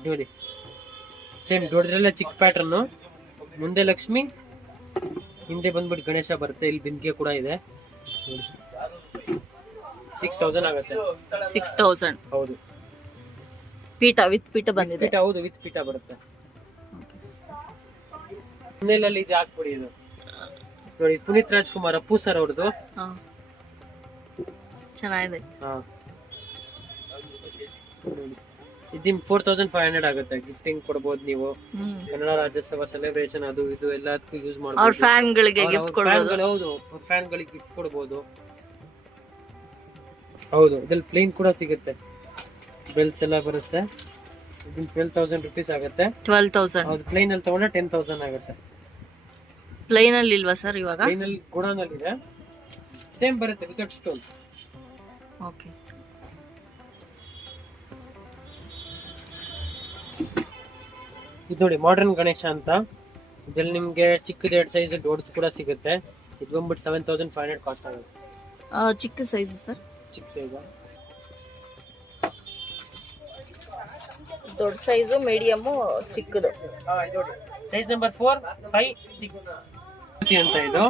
ನೋಡಿ ಸೇಮ್ ದೊಡ್ಡದ್ರಲ್ಲ ಚಿಕ್ಕ ಪ್ಯಾಟರ್ನ್ ಮುಂದೆ ಲಕ್ಷ್ಮಿ ಹಿಂದೆ ಬಂದ್ಬಿಟ್ಟು ಗಣೇಶ ಬರುತ್ತೆ ಇಲ್ಲಿ ಬಿಂದಿಗೆ ಕೂಡ ಇದೆ. ಸಿಕ್ಸ್ ತೌಸಂಡ್ ಆಗುತ್ತೆ. ಸಿಕ್ಸ್ ತೌಸಂಡ್ ಹೌದು. ಪೀಠ ವಿತ್ ಪೀಠ ಬಂದಿದೆ. ಪೀಠ ಹೌದು ವಿತ್ ಪೀಠ ಬರುತ್ತೆ. ಹಿನ್ನೆಲೆಯಲ್ಲಿ ಇದು ಹಾಕ್ಬಿಡಿ ಇದು. ನೋಡಿ ಪುನೀತ್ ರಾಜ್ಕುಮಾರ್ ಅಪ್ಪು ಸರ್ ಅವ್ರದ್ದು. ಹಾ. ಚೆನ್ನಾಗಿದೆ. ಹಾ. ಇದು ಫೋರ್ ತೌಸಂಡ್ ಫೈವ್ ಹಂಡ್ರೆಡ್ ಆಗುತ್ತೆ. ಗಿಫ್ಟಿಂಗ್ ಕೊಡ್ಬೋದು ನೀವು. ಹ್ಮ್. ಕನ್ನಡ ರಾಜ್ಯೋತ್ಸವ ಸೆಲೆಬ್ರೇಷನ್ ಅದು ಇದು ಎಲ್ಲದಕ್ಕೂ ಯೂಸ್ ಅವ್ರ ಮಾಡ್ಬೋದು ಫ್ಯಾನ್ ಗಳಿಗೆ ಗಿಫ್ಟ್ ಕೊಡ್ಬೋದು ಫ್ಯಾನ್ಗಳು ಹೌದು ಫ್ಯಾನ್ ಗಳಿಗೆ ಗಿಫ್ಟ್ ಕೊಡ್ಬೋದು. ಹೌದು ಇದ್ರಲ್ಲಿ ಪ್ಲೇನ್ ಕೂಡ ಸಿಗುತ್ತೆ. ಬೆಲ್ಸ್ ಎಲ್ಲ ಬರುತ್ತೆ. ಇದನ್ನ ಟ್ವೆಲ್ ತೌಸಂಡ್ ರುಪೀಸ್ ಆಗುತ್ತೆ. ಟ್ವೆಲ್ ತೌಸಂಡ್ ಹೌದು ಪ್ಲೇನ್ ಅಲ್ಲಿ ತಗೊಂಡ್ರೆ ಟೆನ್ ತೌಸಂಡ್ ಆಗುತ್ತೆ. ಪ್ಲೇನ್ ಅಲ್ಲಿ ಇಲ್ವಾ ಸರ್ ಇವಾಗ? ಪ್ಲೇನ್ ಅಲ್ಲಿ ಗೋಡನ್ ಅಲ್ಲಿ ಇದೆ ಸೇಮ್ ಬರುತ್ತೆ ವಿತೌಟ್ ಸ್ಟೋನ್ ಓಕೆ ಇದು ನೋಡಿ ಮಾಡರ್ನ್ ಗಣೇಶ ಅಂತ. ಇದ್ರಲ್ಲಿ ನಿಮ್ಗೆ ಚಿಕ್ಕದ ಎರಡು ಸೈಜ್ ದೊಡ್ಡದು ಕೂಡ ಸಿಗುತ್ತೆ. ಇದು ಬಂದ್ಬಿಟ್ಟು seven thousand five hundred cost ಆಗುತ್ತೆ. ಚಿಕ್ಕ ಸೈಜ್ ಸರ್ ಚಿಕ್ಕ ಸೈಜ್ ದೊಡ್ಡ ಸೈಜು ಮೀಡಿಯಮ್ಮು ಚಿಕ್ಕದು. Size number four five six. ಅಂತ ಇದು.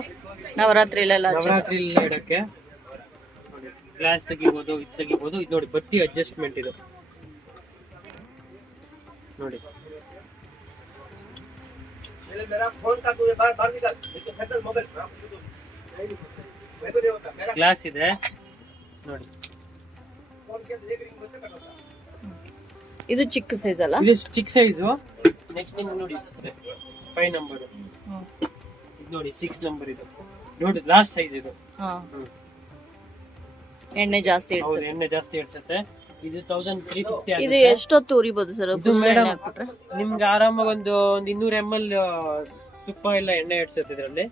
ನವರಾತ್ರಿಲೆಲ್ಲ ನವರಾತ್ರಿ ಇಡಕ್ಕೆ. ಗ್ಲಾಸ್ ತೆಗಿಬೋದು ಇದು ತೆಗಿಬೋದು. ಇದು ನೋಡಿ ಬತ್ತಿ ಅಡ್ಜಸ್ಟ್ಮೆಂಟ್ ಇದು. ನೋಡಿ. ಗ್ಲಾಸ್ ಇದೆ. ನೋಡಿ. ಇದು ಚಿಕ್ಕ ಸೈಜ್ ಅಲ್ಲ? ಇದು ಚಿಕ್ಕ ಸೈಜು ನೆಕ್ಸ್ಟ್ ನಿಮ್ಗೆ ನೋಡಿ. ಫೈವ್ ನಂಬರ್ ಇದು ನೋಡಿ ಸಿಕ್ಸ್ ನಂಬರ್ ಇದು. ನೋಡಿ ಲಾಸ್ಟ್ ಸೈಜ್ ಇದು. ಎಣ್ಣೆ ಜಾಸ್ತಿ ಇಡ್ಸುತ್ತೆ. ಎಣ್ಣೆ ಜಾಸ್ತಿ ಇಡ್ಸತ್ತೆ. ಇದು ತೌಸಂಡ್ ತ್ರೀ ಫಿಫ್ಟಿ ಇದು ಎಷ್ಟೊತ್ತು ಉರಿಬೋದು ಸರ್? ಇದು ಮೇಡಮ್ ನಿಮ್ಗೆ ಆರಾಮಾಗಿ ಒಂದು ಒಂದು ಇನ್ನೂರ ಎಂ ಎಲ್ ತುಪ್ಪ ಎಲ್ಲ ಎಣ್ಣೆ ಇಡ್ಸತ್ತೆ ಇದರಲ್ಲಿ.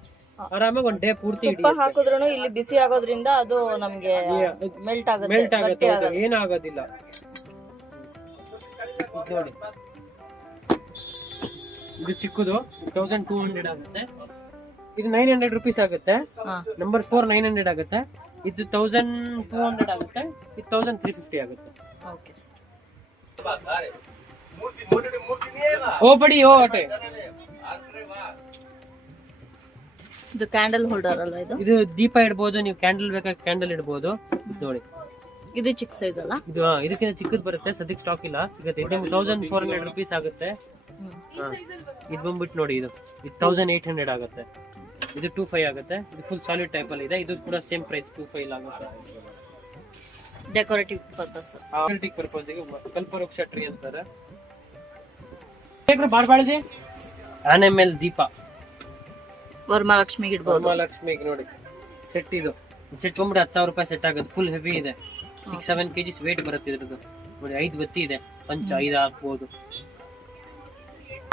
ಆರಾಮಾಗಿ ಒಂದು ಡೇ ಪೂರ್ತಿ ತುಪ್ಪ ಹಾಕಿದ್ರು ಇಲ್ಲಿ ಬಿಸಿ ಆಗೋದ್ರಿಂದ ಅದು ನಮ್ಗೆ ಮೆಲ್ಟ್ ಆಗುತ್ತೆ ಮೆಲ್ಟ್ ಆಗುತ್ತೆ. ಏನಾಗೋದಿಲ್ಲ. ನೋಡಿ. ಇದು ಚಿಕ್ಕದು ತೌಸಂಡ್ ಟೂ ಹಂಡ್ರೆಡ್ ಆಗುತ್ತೆ. ಇದು ನೈನ್ ಹಂಡ್ರೆಡ್ ರುಪೀಸ್ ಆಗುತ್ತೆ. ನಂಬರ್ ಫೋರ್ ನೈನ್ ಹಂಡ್ರೆಡ್ ಆಗುತ್ತೆ. ಇದು ತೌಸಂಡ್ ಟೂ ಹಂಡ್ರೆಡ್ ಆಗುತ್ತೆ. ಇದು ತೌಸಂಡ್ ತ್ರೀ ಫಿಫ್ಟಿ ಆಗುತ್ತೆ. Okay sir. ಓ ಬಡಿ ಓ ಅಟೆ ಇದು ಕ್ಯಾಂಡಲ್ ಹೋಲ್ಡರ್ ಅಲ್ಲ ಇದು? ಇದು ದೀಪ ಇಡ್ಬೋದು ನೀವು ಕ್ಯಾಂಡಲ್ ಬೇಕಾದ್ರೆ ಕ್ಯಾಂಡಲ್ ಇಡ್ಬೋದು. ನೋಡಿ. ಇದು ಚಿಕ್ಕ ಸೈಜ್ ಅಲ್ಲ? ಇದು ಹಾ, ಇದಕ್ಕಿಂತ ಚಿಕ್ಕದ್ ಬರುತ್ತೆ ಸದ್ಯಕ್ಕೆ ಸ್ಟಾಕ್ ಇಲ್ಲ ಸಿಗುತ್ತೆ. ಇದು ನಿಮ್ಗೆ ತೌಸಂಡ್ ಫೋರ್ ಹಂಡ್ರೆಡ್ ರುಪೀಸ್ ಆಗುತ್ತೆ. ಇದ್ ಹಾ. ಇದು ಬಂದ್ಬಿಟ್ಟು ನೋಡಿ ಇದು. ಇದು ತೌಸಂಡ್ ಏಟ್ ಹಂಡ್ರೆಡ್ ಆಗುತ್ತೆ. ಇದು ಟೂ ಫೈವ್ ಆಗುತ್ತೆ. ಇದು ಫುಲ್ ಸಾಲಿಡ್ ಟೈಪ್ ಅಲ್ಲಿ ಇದೆ. ಇದು ಕೂಡ ಸೇಮ್ ಪ್ರೈಸ್ ಟೂ ಫೈವ್ ಆಗುತ್ತೆ. ಡೆಕೋರೇಟಿವ್ ಪರ್ಪಸ್ ಆಲ್ಟಿಕ್ ಪರ್ಪಸ್ಗೆ ಕಲ್ಪವೃಕ್ಷ ಟ್ರೀ ಅಂತಾರೆ. ಬಾಳ್ಬಾಳಜಿ ಆನೆ ಮೇಲೆ ದೀಪ. ವರಮಹಾಲಕ್ಷ್ಮಿಗೆ ಇಡ್ಬೋದು. ನೋಡಿ. ಸೆಟ್ ಇದು. ಸೆಟ್ ಬಂದ್ಬಿಟ್ಟು ಹತ್ತು ಸಾವಿರ ರೂಪಾಯಿ ಸೆಟ್ ಆಗುತ್ತೆ. ಫುಲ್ ಹೆವಿ ಇದೆ. ಸಿಕ್ಸ್ ಸೆವೆನ್ ಕೆಜಿಸ್ ವೇಟ್ ಬರುತ್ತೆ ಇದ್ರದ್ದು. ನೋಡಿ ಐದು ಬತ್ತಿ ಇದೆ. ಪಂಚ ಐದು ಹಾಕ್ಬೋದು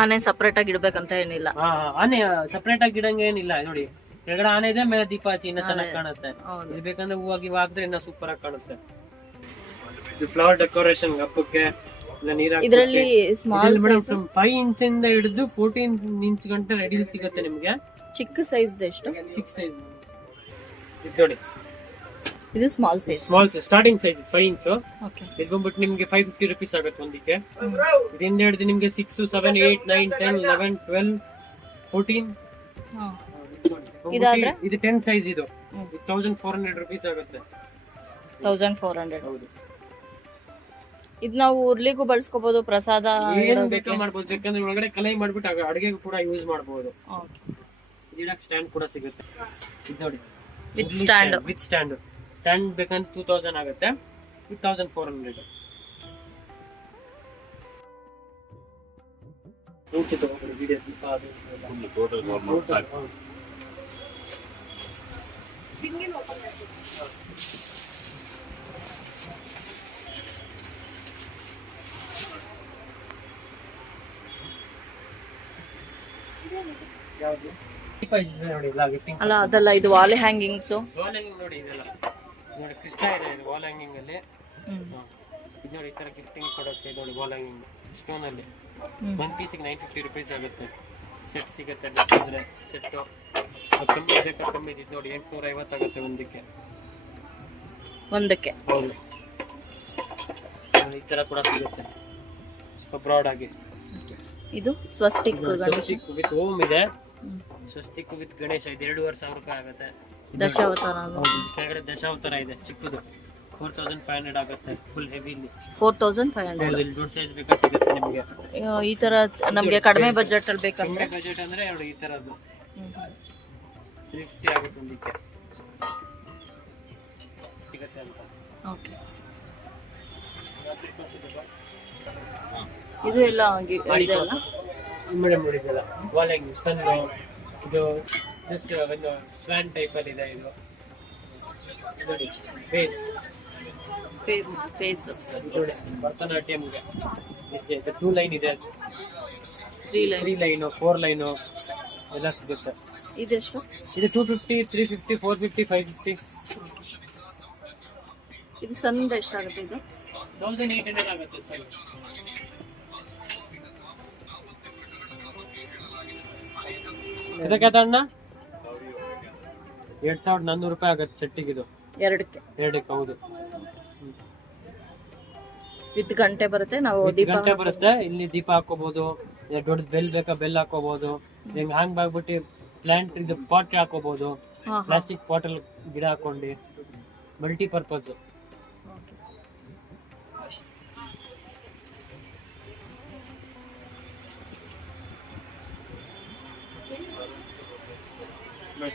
ಆನೆ ಸಪರೇಟ್ ಆಗಿ ಇಡ್ಬೇಕಂತ ಏನಿಲ್ಲ. ಹಾ ಹಾ, ಆನೆ ಸಪ್ರೇಟ್ ಆಗಿ ಇಡಂಗೇನಿಲ್ಲ ಏನಿಲ್ಲ. ನೋಡಿ ಕೆಳಗಡೆ ಆನೆ ಇದೆ ಮೇಲೆ ದೀಪ ಹಚ್ಚಿ ಇನ್ನ ಚೆನ್ನಾಗಿ ಕಾಣುತ್ತೆ. ಹೌದು. ಬೇಕಂದ್ರೆ ಹೂವು ಆಗಿ ಹಾಕಿದ್ರೆ ಇನ್ನ ಸೂಪರ್ ಆಗಿ ಕಾಣುತ್ತೆ. ಇದು ಫ್ಲವರ್ ಡೆಕೋರೇಷನ್ ಹಬ್ಬಕ್ಕೆ ಇಲ್ಲ ನೀರ್ ಇದರಲ್ಲಿ ಸ್ಮಾಲ್ ಫೈವ್ ಇಂಚ್ ಇಂದ ಹಿಡಿದು ಫೋರ್ಟೀನ್ ಇಂಚ್ ಗಂಟೆ ರೆಡಿ ಸಿಗುತ್ತೆ ನಿಮ್ಗೆ? ಚಿಕ್ಕ ಸೈಜ್ ಎಷ್ಟು ಚಿಕ್ಕ ಸೈಜ್ ಇದು ನೋಡಿ. ಇದು small size small size starting size five inch okay ಇದು ಬಂದ್ಬಿಟ್ಟು ನಿಮಗೆ ಫೈವ್ ಫಿಫ್ಟಿ ರುಪೀಸ್ ಆಗುತ್ತೆ ಒಂದಕ್ಕೆ. ಇದರಿಂದ ಹಿಡಿದು ನಿಮಗೆ six seven eight nine ten eleven twelve fourteen ಇದಾದ್ರೆ? ಇದು ಟೆನ್ ಸೈಜ್ ಇದು. ತೌಸಂಡ್ ಫೋರ್ ಹಂಡ್ರೆಡ್ ರುಪೀಸ್ ಆಗುತ್ತೆ. ತೌಸಂಡ್ ಫೋರ್ ಹಂಡ್ರೆಡ್ ಹೌದು. ಇದು ನಾವು ಉರ್ಲಿಗೂ ಬಳಸ್ಕೋಬಹುದು ಪ್ರಸಾದ ಏನು ಬೇಕಾ ಮಾಡ್ಬೋದು ಯಾಕಂದ್ರೆ ಒಳಗಡೆ ಕಲೈ ಮಾಡ್ಬಿಟ್ಟು ಅಡುಗೆಗೂ ಕೂಡ ಯೂಸ್ ಮಾಡ್ಬೋದು. ಓಕೆ ಸ್ಟ್ಯಾಂಡ್ ಕೂಡ ಸಿಗುತ್ತೆ. ಇದು ನೋಡಿ. With stand with stand stand ಬೇಕಂದ್ರೆ ಟೂ ತೌಸಂಡ್ ಆಗುತ್ತೆ. ಟೂ ತೌಸಂಡ್ ಫೋರ್ ಹಂಡ್ರೆಡ್ ಅಲ್ಲ ಅದಲ್ಲ ಇದು ವಾಲೆ ಹ್ಯಾಂಗಿಂಗ್ಸು ನೋಡಿ ಇದೆಲ್ಲ. ನೋಡಿ ಕೃಷ್ಣ ಇದೆ ಇದು ವಾಲ್ ಹ್ಯಾಂಗಿಂಗ್ ಅಲ್ಲಿ. ಇದು ನೋಡಿ ಈ ತರ ಗಿಫ್ಟಿಂಗ್ ಕೊಡುತ್ತೆ ಇದು ನೋಡಿ ವಾಲ್ ಹ್ಯಾಂಗಿಂಗ್ ಸ್ಟೋನ್ ಅಲ್ಲಿ. ಒನ್ ಪೀಸಿಗೆ ನೈನ್ ಫಿಫ್ಟಿ ರುಪೀಸ್ ಆಗುತ್ತೆ. ಸೆಟ್ ಸಿಗುತ್ತೆ ಅಂದರೆ ಸೆಟ್ಟು ಕಮ್ಮಿ ಬೇಕಾದ್ರೆ ಕಮ್ಮಿ ಇದ್ದು ನೋಡಿ ಎಂಟುನೂರ ಐವತ್ತಾಗುತ್ತೆ ಒಂದಕ್ಕೆ. ಒಂದಕ್ಕೆ. ಹೌದು. ಈ ತರ ಕೂಡ ಸಿಗುತ್ತೆ. ಸ್ವಲ್ಪ ಬ್ರಾಡ್ ಆಗಿ. ಇದು ಸ್ವಸ್ತಿಕ್ ವಿತ್ ಓಮ್ ಇದೆ. ಸ್ವಸ್ತಿಕ್ ವಿತ್ ಗಣೇಶ ಇದು ಎರಡೂವರೆ ಸಾವಿರ ರೂಪಾಯಿ ಆಗುತ್ತೆ. ದಶಾವತಾರ ಕೆಳಗಡೆ ದಶಾವತಾರ ಇದೆ ಚಿಕ್ಕದು. ಫೋರ್ ತೌಸಂಡ್ ಫೈವ್ ಹಂಡ್ರೆಡ್ ಆಗುತ್ತೆ full heavily four thousand five hundred ಇಲ್ಲಿ ದೊಡ್ಡ ಸೈಜ್ ಬೇಕಾ ಸಿಗುತ್ತೆ ನಿಮಗೆ? ಈ ತರ ನಮಗೆ ಕಡಿಮೆ ಬಜೆಟ್ ಅಲ್ಲಿ ಬೇಕಂದ್ರೆ? ಬಜೆಟ್ ಅಂದ್ರೆ ನೋಡಿ ಈ ತರದ್ದು. ತ್ರೀ ಫಿಫ್ಟಿ ಆಗುತ್ತೆ ಒಂದಕ್ಕೆ. ಸಿಗುತ್ತೆ ಅಂತ. ಓಕೆ ಇದು ಎಲ್ಲ ಇದೆಲ್ಲ? ಮೇಡಮ್ ಇದೆಲ್ಲ ವಾಲಿಂಗ್ ಸನ್ ಇದು ಜಸ್ಟ್ ಒಂದು ಸ್ವ್ಯಾನ್ ಟೈಪ್ ಅಲ್ಲಿ ಇದೆ ಇದು. ನೋಡಿ ಫೇಸ್ ಫೇಸ್ ನೋಡಿ ಭರತನಾಟ್ಯಂ ಇದೆ. ಟೂ ಲೈನ್ ಇದೆ three line three line four line ಎಲ್ಲ ಸಿಗುತ್ತೆ. ಇದೆಷ್ಟು ಇದು two fifty three fifty four fifty five fifty ಇದು ಸಣ್ಣದ ಎಷ್ಟಾಗುತ್ತೆ ಇದು? ತೌಸಂಡ್ ಏಟ್ ಹಂಡ್ರೆಡ್ ಆಗುತ್ತೆ ಸರ್. ಇದಕ್ಕೆ ಅಣ್ಣ? ಎರಡ್ ಸಾವಿರದ ನಾನ್ನೂರು ರೂಪಾಯಿ ಆಗತ್ತೆ ಸೆಟ್ಟಿಗೆ ಇದು. ಎರಡಕ್ಕೆ. ಎರಡಕ್ಕೆ ಹೌದು. ವಿತ್ ಗಂಟೆ ಬರುತ್ತೆ? ನಾವು ದೀಪ ಗಂಟೆ ಬರುತ್ತೆ. ಇಲ್ಲಿ ದೀಪ ಹಾಕೋಬಹುದು ದೊಡ್ಡ ಬೆಲ್ ಬೇಕಾ ಬೆಲ್ ಹಾಕೋಬಹುದು ಹಿಂಗ್ ಹ್ಯಾಂಗ್ ಬಾಗ್ಬಿಟ್ಟು ಪ್ಲಾಂಟ್ ಇದು ಪಾಟ್ ಹಾಕೋಬಹುದು ಹಾ ಹಾ. ಪ್ಲಾಸ್ಟಿಕ್ ಪಾಟಲ್ ಗಿಡ ಹಾಕೊಂಡು ಮಲ್ಟಿ ಪರ್ಪಸ್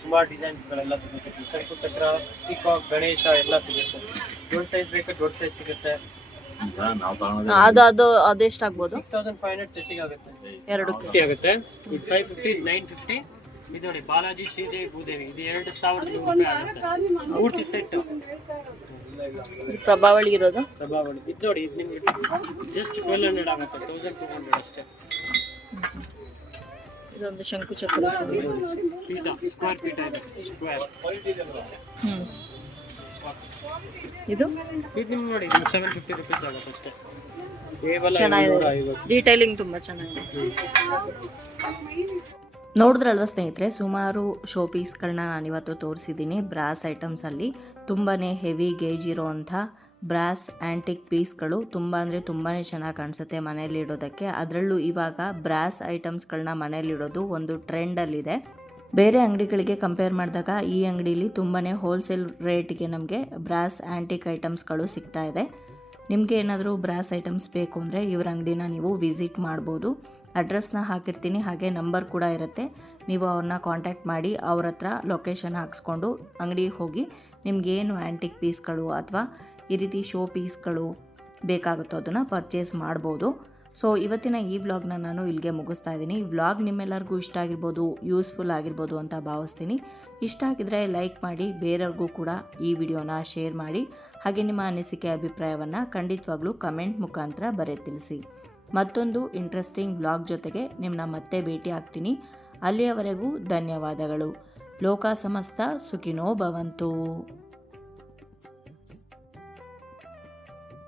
ಸುಮಾರು ಡಿಸೈನ್ಸ್ ಗಳೆಲ್ಲ ಸಿಗುತ್ತೆ. ಶಂಕು ಚಕ್ರ ಪಿಕಾಕ್ ಗಣೇಶ ಎಲ್ಲ ಸಿಗುತ್ತೆ. ದೊಡ್ಡ ಸೈಜ್ ಬೇಕು ದೊಡ್ಡ ಸೈಜ್ ಸಿಗುತ್ತೆ. ಅದು ಅದು ಸಿಕ್ಸ್ ತೌಸಂಡ್ ಫೈವ್ ಹಂಡ್ರೆಡ್ ಸೆಟ್ಟಿಗೆ ಆಗುತ್ತೆ. ಎರಡಕ್ಕೆ ಫಿಫ್ಟಿ ಆಗುತ್ತೆ. ಇದು ಫೈವ್ ಫಿಫ್ಟಿ ನೈನ್ ಫಿಫ್ಟಿ ಇದು ನೋಡಿ ಬಾಲಾಜಿ ಶ್ರೀದೇವಿ ಭೂದೇವಿ. ಇದು ಎರಡು ಸಾವಿರದ ರೂಪಾಯಿ ಆಗುತ್ತೆ. ಸೆಟ್ ಪ್ರಭಾವಳಿ ಇರೋದು? ಪ್ರಭಾವಳಿ. ಇದು ನೋಡಿ ಇದು ನಿಮಗೆ ಜಸ್ಟ್ ಟ್ವೆಲ್ ಹಂಡ್ರೆಡ್ ಆಗುತ್ತೆ. ತೌಸಂಡ್ ಟೂ ಹಂಡ್ರೆಡ್ ಅಷ್ಟೇ. ಇದೊಂದು ಶಂಕು ಚಕ್ರ. ಹ್ಮ್. ಇದು? ನೋಡಿ ಸೆವೆನ್ ಫಿಫ್ಟಿ ರುಪೀಸ್ ಆಗುತ್ತೆ ಅಷ್ಟೇ. ಚೆನ್ನಾಗಿದೆ. ಡೀಟೈಲಿಂಗ್ ತುಂಬಾ ಚೆನ್ನಾಗಿದೆ. ನೋಡಿದ್ರಲ್ವ ಸ್ನೇಹಿತರೆ ಸುಮಾರು ಶೋ ಪೀಸ್ಗಳನ್ನ ನಾನಿವತ್ತು ತೋರಿಸಿದ್ದೀನಿ. ಬ್ರಾಸ್ ಐಟಮ್ಸಲ್ಲಿ ತುಂಬಾ ಹೆವಿ ಗೇಜ್ ಇರೋವಂಥ ಬ್ರಾಸ್ ಆ್ಯಂಟಿಕ್ ಪೀಸ್ಗಳು ತುಂಬ ಅಂದರೆ ತುಂಬಾ ಚೆನ್ನಾಗಿ ಕಾಣಿಸುತ್ತೆ ಮನೇಲಿ ಇಡೋದಕ್ಕೆ. ಅದರಲ್ಲೂ ಇವಾಗ ಬ್ರಾಸ್ ಐಟಮ್ಸ್ಗಳನ್ನ ಮನೇಲಿ ಇಡೋದು ಒಂದು ಟ್ರೆಂಡಲ್ಲಿದೆ. ಬೇರೆ ಅಂಗಡಿಗಳಿಗೆ ಕಂಪೇರ್ ಮಾಡಿದಾಗ ಈ ಅಂಗಡಿಲಿ ತುಂಬಾ ಹೋಲ್ಸೇಲ್ ರೇಟ್ಗೆ ನಮಗೆ ಬ್ರಾಸ್ ಆ್ಯಂಟಿಕ್ ಐಟಮ್ಸ್ಗಳು ಸಿಗ್ತಾ ಇದೆ. ನಿಮಗೆ ಏನಾದರೂ ಬ್ರಾಸ್ ಐಟಮ್ಸ್ ಬೇಕು ಅಂದರೆ ಇವ್ರ ಅಂಗಡಿನ ನೀವು ವಿಸಿಟ್ ಮಾಡ್ಬೋದು. ಅಡ್ರೆಸ್ನ ಹಾಕಿರ್ತೀನಿ, ಹಾಗೆ ನಂಬರ್ ಕೂಡ ಇರುತ್ತೆ. ನೀವು ಅವ್ರನ್ನ ಕಾಂಟ್ಯಾಕ್ಟ್ ಮಾಡಿ ಅವ್ರ ಹತ್ರ ಲೊಕೇಶನ್ ಹಾಕ್ಸ್ಕೊಂಡು ಅಂಗಡಿಗೆ ಹೋಗಿ ನಿಮಗೇನು ಆ್ಯಂಟಿಕ್ ಪೀಸ್ಗಳು ಅಥವಾ ಈ ರೀತಿ ಶೋ ಪೀಸ್ಗಳು ಬೇಕಾಗುತ್ತೋ ಅದನ್ನು ಪರ್ಚೇಸ್ ಮಾಡ್ಬೋದು. ಸೊ, ಇವತ್ತಿನ ಈ ವ್ಲಾಗ್ನ ನಾನು ಇಲ್ಲಿಗೆ ಮುಗಿಸ್ತಾ ಇದ್ದೀನಿ. ಈ ವ್ಲಾಗ್ ನಿಮ್ಮೆಲ್ಲರಿಗೂ ಇಷ್ಟ ಆಗಿರ್ಬೋದು, ಯೂಸ್ಫುಲ್ ಆಗಿರ್ಬೋದು ಅಂತ ಭಾವಿಸ್ತೀನಿ. ಇಷ್ಟ ಆಗಿದ್ರೆ ಲೈಕ್ ಮಾಡಿ, ಬೇರೆಯವ್ರಿಗೂ ಕೂಡ ಈ ವಿಡಿಯೋನ ಶೇರ್ ಮಾಡಿ. ಹಾಗೆ ನಿಮ್ಮ ಅನಿಸಿಕೆ, ಅಭಿಪ್ರಾಯವನ್ನು ಖಂಡಿತವಾಗ್ಲೂ ಕಮೆಂಟ್ ಮುಖಾಂತರ ಬರೆ ತಿಳಿಸಿ. ಮತ್ತೊಂದು ಇಂಟ್ರೆಸ್ಟಿಂಗ್ ವ್ಲಾಗ್ ಜೊತೆಗೆ ನಿಮ್ಮನ್ನ ಮತ್ತೆ ಭೇಟಿ ಆಗ್ತೀನಿ. ಅಲ್ಲಿಯವರೆಗೂ ಧನ್ಯವಾದಗಳು. ಲೋಕ ಸಮಸ್ತ, ಸುಖಿನೋ ಭವಂತು.